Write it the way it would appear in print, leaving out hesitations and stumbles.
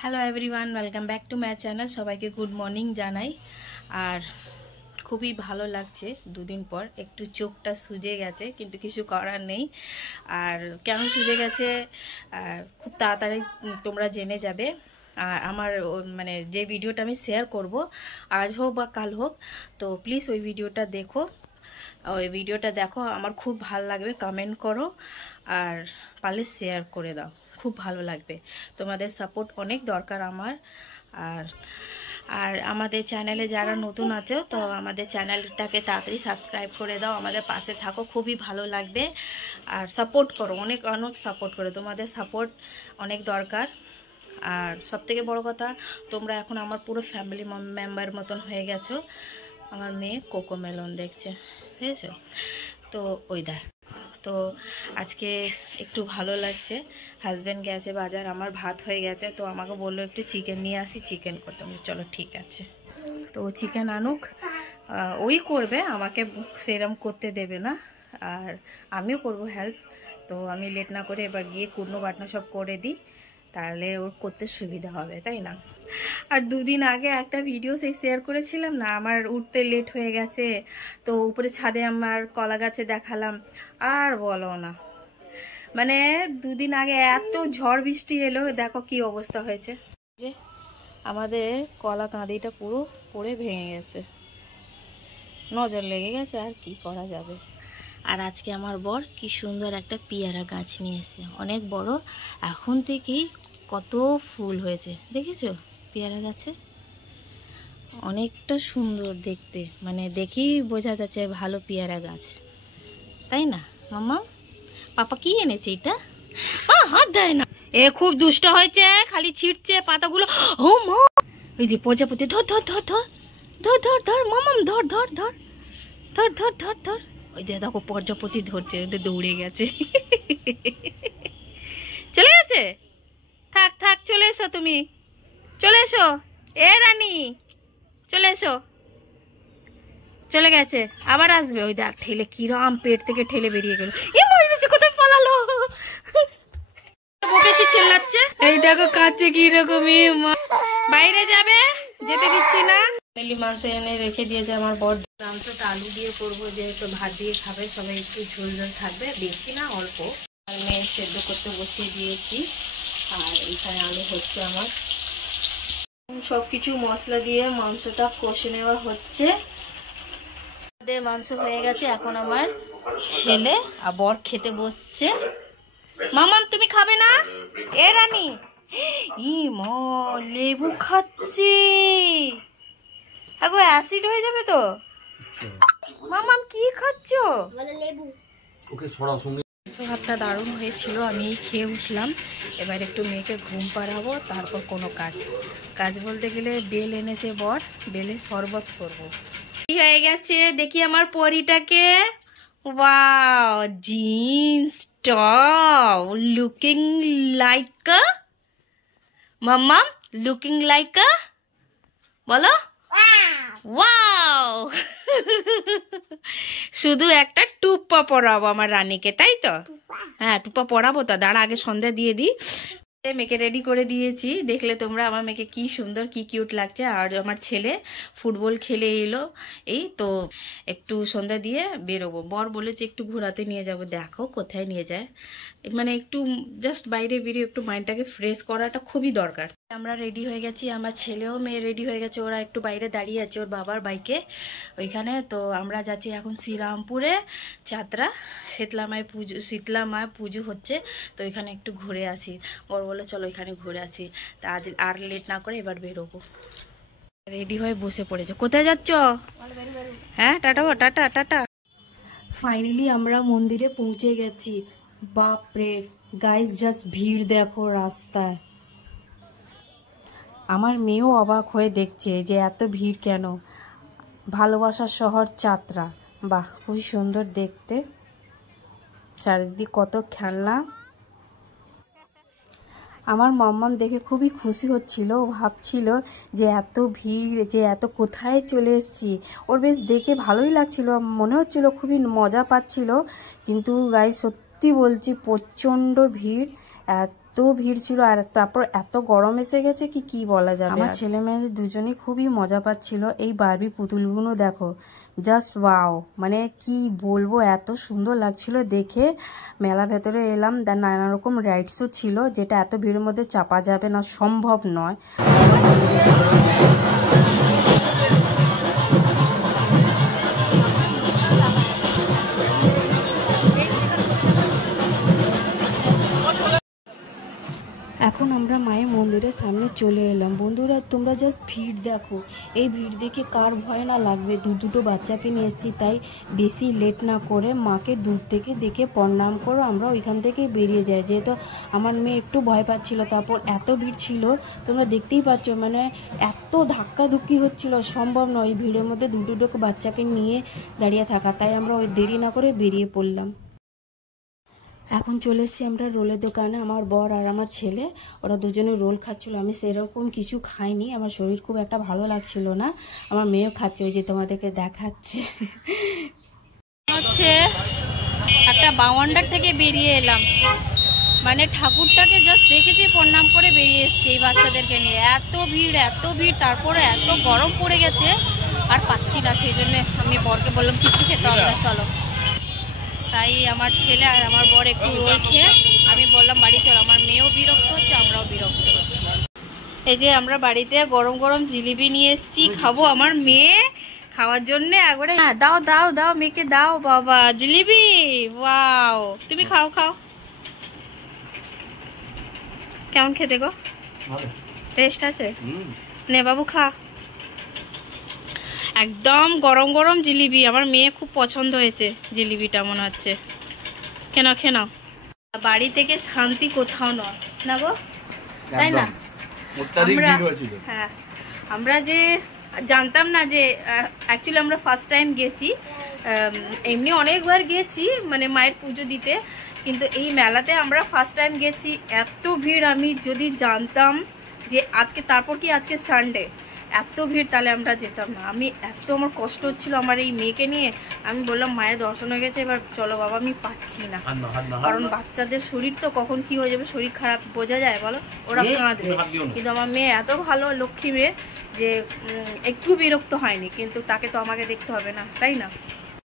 Hello everyone, welcome back to my channel. সবাইকে good morning জানাই। আর খুবই ভালো লাগছে, দুদিন পর একটু চোখটা সুজে গেছে, কিন্তু কিছু করার নেই। আর কেন সুজে গেছে খুব তাড়াতাড়ি তোমরা জেনে যাবে। আর আমার মানে যে ভিডিওটা আমি শেয়ার করব, আজ হোক বা কাল হোক, তো প্লিজ ওই ভিডিওটা দেখো। আমার খুব ভালো লাগবে। কমেন্ট করো আর পারলে শেয়ার করে দাও, খুব ভালো লাগবে। তোমাদের সাপোর্ট অনেক দরকার আমার। আর আমাদের চ্যানেলে যারা নতুন আছে, তো আমাদের চ্যানেলটাকে তাড়াতাড়ি সাবস্ক্রাইব করে দাও, আমাদের পাশে থাকো, খুবই ভালো লাগবে। আর সাপোর্ট করো, অনেক অনেক সাপোর্ট করো, তোমাদের সাপোর্ট অনেক দরকার। আর সবথেকে বড় কথা, তোমরা এখন আমার পুরো ফ্যামিলি মেম্বার মতন হয়ে গেছো। আমার মেয়ে কোকোমেলন দেখছে, বুঝেছো তো? ওই দেখ, তো আজকে একটু ভালো লাগছে। হাজব্যান্ড গেছে বাজার, আমার ভাত হয়ে গেছে, তো আমাকে বললো একটু চিকেন নিয়ে আসি, চিকেন করতে। চলো ঠিক আছে, তো চিকেন আনুক, ওই করবে, আমাকে সেরম করতে দেবে না। আর আমিও করব হেল্প। তো আমি লেট না করে এবার গিয়ে কুটনো বাটনা সব করে দিই, তাহলে ওর করতে সুবিধা হবে, তাই না? আর দুদিন আগে একটা ভিডিও সেই শেয়ার করেছিলাম না, আমার উঠতে লেট হয়ে গেছে, তো উপরে ছাদে আমার কলা গাছে দেখালাম। আর বলো না, মানে দুদিন আগে এত ঝড় বৃষ্টি এলো, দেখো কি অবস্থা হয়েছে। যে আমাদের কলা কাঁদিটা পুরো পড়ে ভেঙে গেছে, নজর লেগে গেছে, আর কি করা যাবে। আর আজকে আমার বর কি সুন্দর একটা পেয়ারা গাছ নিয়ে এসেছে, অনেক বড়, এখন থেকেই কত ফুল হয়েছে দেখেছো পেয়ারা গাছে, অনেকটা সুন্দর দেখতে, মানে দেখেই বোঝা যাচ্ছে ভালো পেয়ারা গাছ, তাই না মাম্মা? পাপা কি এনেছে এটা? হাত দেয় না, এ খুব দুষ্ট হয়েছে, খালি ছিটছে পাতাগুলো। ও মা, ওই যে প্রজাপতি, ধর ধর ধর ধর ধর ধর ধর মামাম, ধর ধর ধর ধর ধর ধর ধর। ওই যে দেখো প্রজাপতি ধরছে, ওদের দৌড়ে গেছে। চলে গেছে, থাক থাক, চলে এসো, তুমি চলে এসো, এ রানী চলে এসো। চলে গেছে, আবার আসবে। ওই দেখ ঠেলে, কিরম পেট থেকে ঠেলে বেরিয়ে গেল। এ মরেছে, কোথায় পালালো? বকেছি, চেল্লাচ্ছে। এই দেখো কাছে কিরকম, বাইরে যাবে, যেতে দিচ্ছি না। মাংস এনে রেখে দিয়েছে আমার বর। মাংসটা আলু দিয়ে করবো, যেহেতু ভাত দিয়ে খাবে সবাই, একটু ঝোল ঝোল থাকবে, বেশি না অল্প। আমি সেদ্ধ করতে বসিয়ে দিয়েছি, আর এখানে আলু হচ্ছে আমার। সবকিছু মশলা দিয়ে মাংসটা কষে নেওয়া হচ্ছে। মাংস হয়ে গেছে, এখন আমার ছেলে আর বর খেতে বসছে। মামাম তুমি খাবে না? এ রানী, ই মা লেবু খাচ্ছে, আগো অ্যাসিড হয়ে যাবে তো। মামাম কি খাচ্ছ? লেবু। ওকে ছড়াও সঙ্গে। ভাতটা দারুণ হয়েছিল, আমি খেয়ে উঠলাম। এবার একটু মেয়েকে ঘুম পাড়াবো, তারপর কোনো কাজ বলতে গেলে বেল এনেছে বর, বেলে শরবত করবো। কি হয়ে গেছে দেখি আমার পরিটাকে। Wow, jeans top, looking like a mamma, looking like a, বলো ওয়াও। শুধু একটা টুপা পরাবো আমার রানীকে, তাই তো? হ্যাঁ টুপা পরাবো তো, দাঁড়া আগে সন্ধ্যা দিয়ে দিই। মেয়েকে রেডি করে দিয়েছি, দেখলে তোমরা আমার মেয়েকে কি সুন্দর কি কিউট লাগছে। আর আমার ছেলে ফুটবল খেলে এলো, এই তো একটু সন্ধ্যা দিয়ে বেরোবো। বর বলেছে একটু ঘোরাতে নিয়ে যাব, দেখো কোথায় নিয়ে যায়, মানে একটু জাস্ট বাইরে বেরিয়ে একটু মাইন্ডটাকে ফ্রেশ করাটা খুবই দরকার। আমরা রেডি হয়ে গেছি, আমার ছেলেও মেয়ে রেডি হয়ে গেছে, ওরা একটু বাইরে দাঁড়িয়ে আছে ওর বাবার বাইকে ওইখানে। তো আমরা যাচ্ছি এখন শ্রীরামপুরে, যাত্রা, শীতলা মায় পুজো হচ্ছে, তো ওইখানে একটু ঘুরে আসি। বর বলে চলো ওইখানে ঘুরে আসি, তা আজ আর লেট না করে এবার বেরোবো। রেডি হয়ে বসে পড়েছে, কোথায় যাচ্ছ? হ্যাঁ টাটা টাটা টাটা। ফাইনালি আমরা মন্দিরে পৌঁছে গেছি। বাপরে গাইস, জাস্ট ভিড় দেখো রাস্তায়। আমার মেয়েও অবাক হয়ে দেখছে যে এত ভিড় কেন। ভালোবাসার শহর যাত্রা, বাহ খুবই সুন্দর দেখতে, চারিদিক কত খেলনা। আমার মাম্মাম দেখে খুবই খুশি হচ্ছিল, ভাবছিল যে এত ভিড়, যে এত কোথায় চলে এসেছি। ওর বেশ দেখে ভালোই লাগছিল, মনে হচ্ছিল খুবই মজা পাচ্ছিল। কিন্তু গাইস সত্যি বলছি, প্রচণ্ড ভিড়, এত ভিড় ছিল, আর তারপর এত গরম এসে গেছে কি বলা যাবে। আমার ছেলে মেয়ে দুজনেই খুবই মজা পাচ্ছিল। এই বারবি পুতুলগুলো দেখো, জাস্ট ওয়াও, মানে কি বলবো, এত সুন্দর লাগছিল দেখে। মেলা ভেতরে এলাম, নানা রকম রাইডসও ছিল, যেটা এত ভিড়ের মধ্যে চাপা যাবে না, সম্ভব নয়। এখন আমরা মায়ের মন্দিরের সামনে চলে এলাম। বন্ধুরা তোমরা জাস্ট ভিড় দেখো, এই ভিড় দেখে কার ভয় না লাগবে। দুটো বাচ্চাকে নিয়ে এসেছি, তাই বেশি লেট না করে মাকে দূর থেকে দেখে প্রণাম করো, আমরা ওইখান থেকে বেরিয়ে যাই। যেহেতু আমার মেয়ে একটু ভয় পাচ্ছিল, তারপর এত ভিড় ছিল তোমরা দেখতেই পাচ্ছ, মানে এত ধাক্কাধুক্কি হচ্ছিল, সম্ভব নয় এই ভিড়ের মধ্যে দুটো বাচ্চাকে নিয়ে দাঁড়িয়ে থাকা। তাই আমরা ওই দেরি না করে বেরিয়ে পড়লাম। এখন চলে এসেছি আমরা রোলের দোকানে। আমার বর আর আমার ছেলে ওরা দুজনে রোল খাচ্ছিল। আমি সেরকম কিছু খাইনি, আমার শরীর খুব একটা ভালো লাগছিল না। আমার মেয়েও খাচ্ছে, ওই যে তোমাদেরকে দেখাচ্ছে। হচ্ছে একটা বাউন্ডার থেকে বেরিয়ে এলাম, মানে ঠাকুরটাকে জাস্ট দেখেছি, প্রণাম করে বেরিয়ে এসেছি এই বাচ্চাদেরকে নিয়ে। এত ভিড়, তারপরে এত গরম পড়ে গেছে, আর পাচ্ছি না। সেই জন্য আমি বরকে বললাম কিচ্ছু খেতে হবে না, চলো। তাই আমার ছেলে আর আমার বর একটু রোল খেয়ে আমি বললাম বাড়ি চলো। আমার মেয়েও বিরক্ত হচ্ছে, আমরাও বিরক্ত হচ্ছি। এই যে আমরা বাড়িতে গরম গরম জিলিপি নিয়ে এসেছি, খাবো। আমার মেয়ে খাওয়ার জন্য একবারে দাও দাও দাও, মেয়েকে দাও বাবা জিলিপি। ওয়াও, তুমি খাও। কেমন খেতে গো? টেস্ট আছে? নে বাবু খা। একদম গরম গরম জিলিপি, আমার মেয়ে খুব পছন্দ হয়েছে জিলিপিটা মনে হচ্ছে। খেয়ে নাও। বাড়ি থেকে শান্তি কোথাও নয় না গো, তাই না? আমরা যে জানতাম না যে অ্যাকচুয়ালি আমরা ফার্স্ট টাইম গেছি। এমনি অনেকবার গেছি মানে মায়ের পুজো দিতে, কিন্তু এই মেলাতে আমরা ফার্স্ট টাইম গেছি। এত ভিড়, আমি যদি জানতাম যে আজকে সানডে এত ভিড়, তাহলে আমরা যেতাম না। আমার কষ্ট হচ্ছিল আমার এই মেয়েকে নিয়ে। আমি বললাম মায়ের দর্শন হয়ে গেছে, এবার চলো বাবা, আমি পাচ্ছি না। কারণ বাচ্চাদের শরীর তো কখন কি হয়ে যাবে, শরীর খারাপ বোঝা যায় বলো, ওরা কাঁদবে। কিন্তু আমার মেয়ে এত ভালো লক্ষ্মী মেয়ে যে একটু বিরক্ত হয়নি, কিন্তু তাকে তো আমাকে দেখতে হবে না, তাই না?